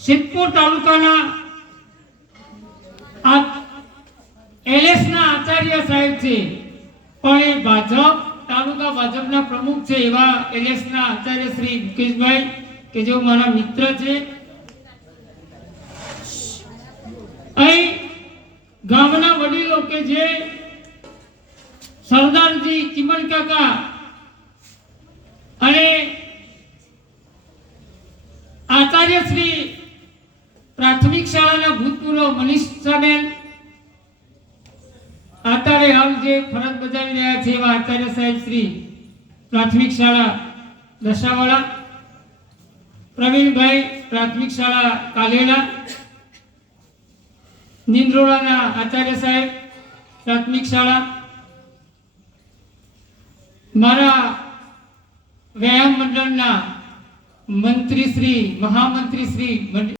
સિદ્ધપુર તાલુકાના આ એલએસના આચાર્ય સાહેબ છે, પણ એ ભાજપ તાલુકા ભાજપના પ્રમુખ છે એવા એલએસના આચાર્ય શ્રી મુકેશભાઈ કે જેઓ મારા મિત્ર છે. અહીં ગામના વડીલો કે જે સરદારજી ચીમન કાકા અને આચાર્ય શ્રી પ્રાથમિક શાળાના ભૂતપૂર્વ મનીષાબેન અત્યારે હાલ જે ફરજ બજાવી રહ્યા છે એવા આચાર્ય સાહેબ શ્રી પ્રાથમિક શાળા દશાવાળા, પ્રવીણભાઈ પ્રાથમિક શાળા કાલેલા, નિંદ્રોડાના આચાર્ય સાહેબ પ્રાથમિક શાળા, મારા વ્યાયામ મંડળના મંત્રી શ્રી મહામંત્રી શ્રી